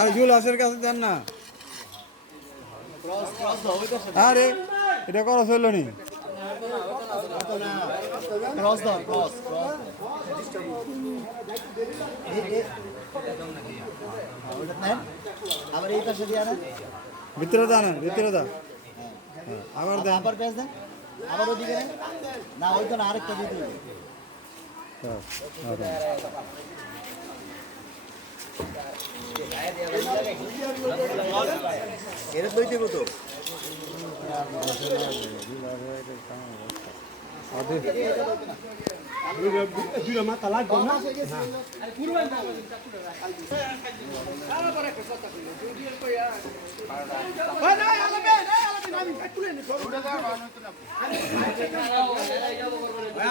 আর জুলাসের কাছে দেন না। আরে এটা করা চললো নি। ভিতরে দাও না, ভিতরে দাও। আবার দেন, আবার পেঁয়াজ দেন, আবার ওদিকে নেন। না ওই তো না, আরেকটা দিয়ে দিন। এর দই দেবো তো।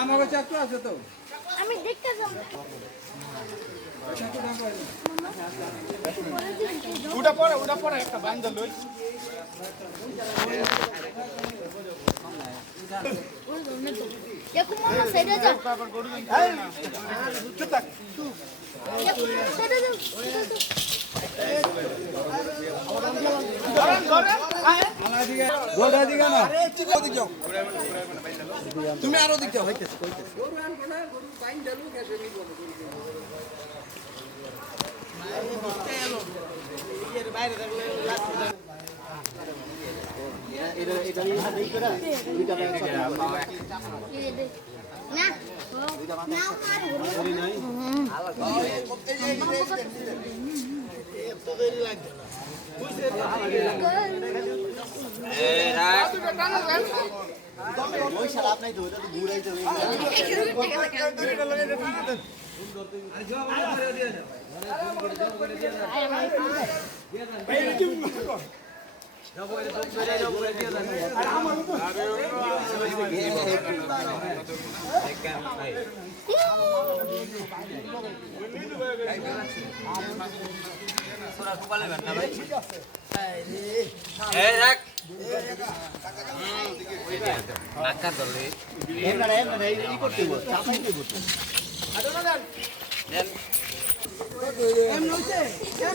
আমাকে চাকু আছে তো। আমি দেখতে যাব। উড়া পড়ে একটা বান্দা লই। দেখো মামা সাইডে যাও। এই চুপ থাক। সাইডে যাও। তুমি আরো দিক যাও, হইতেছে কইতেছে।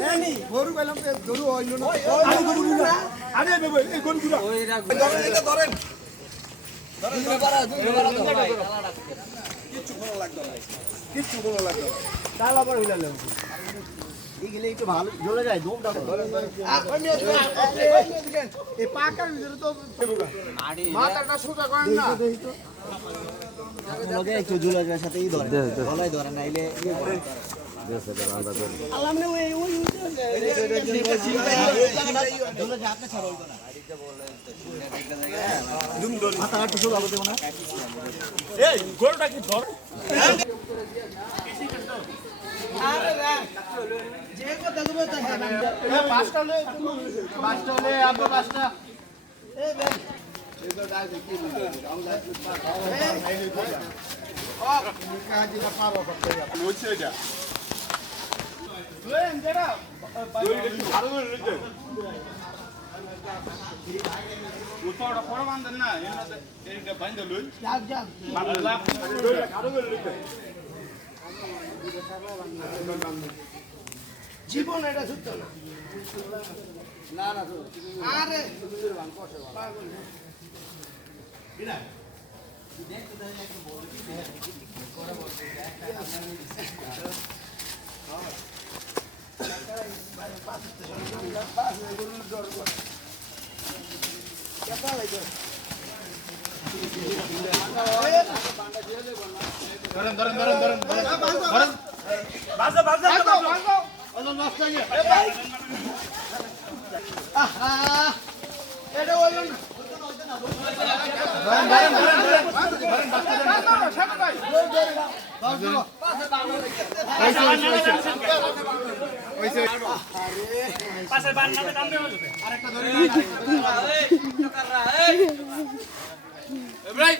না না গরু পাইলাম গরু হইল না। আরে এই গরুগুলা ধরেন কিচ্ছু ভালো লাগবে না। তালা পরে হইলাম এগুলো একটু ভালো জ্বলে যায়, দমটা এই পাকার ভিতরে তো মাথাটা সোজা করেন না। একটু জ্বলে যাওয়ার সাথে ধরে গলায় ধরে না এলে মাথা একটু সোজা বলতে না। এই গরুটা কি ধর পাঁচটা হলে আপনার পাঁচটা জীবন এটা সত্য না। আরে ধরেন ধরেন ধরেন ধরেন ধরেন বাজা বাজা বাজা ওজন নষ্ট হয়ে আহা এটা ওজন পাশে বান্নাতে টান দেওয়া যাবে। আরেকটা ধরে